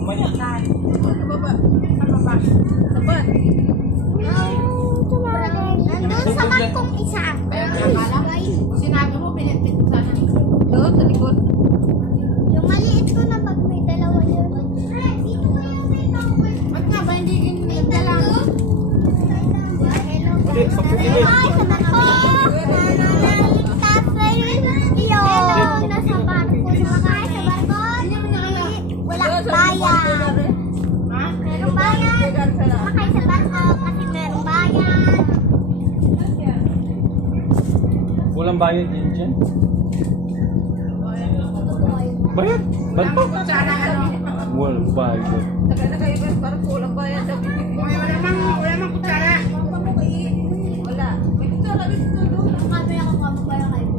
Kamay. Sa baba. Sa baba. Sa baba. Nandun sa bangkong isa. Sinabi mo, pinipit sana. Doon, sa likod. Yung maliit ko na pag may dalawa yun. Ba't nga ba hindi nagdala? Hindi, sa pukilit. Ay, sa bangko! Naligtas na yun. Hello, nasa bangko. Sumakay sa bangko. Walang bayan. Ha? Merong bayan. Sumakay sa bangko kasi merong bayan. Walang bayad din dyan. Bayad? Ba't pa? Kutsara, ano? Walang bayad. Tagal na kayo, parang kulang ba yan? Wala mang kutsara. Wala. May kutsara dito doon. Kami ako kababayan kayo.